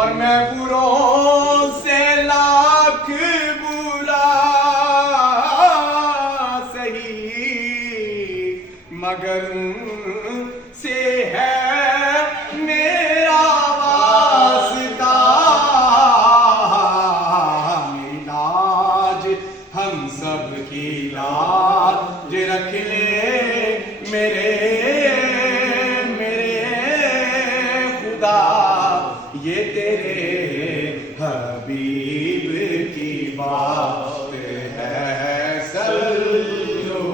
और मैं बुरों से लाख बुरा सही, मगर से है मेरा वास्ता। मेरी लाज हम सब की लाज रख ले मेरे खुदा, ये तेरे हबीब की बात है। सल्लू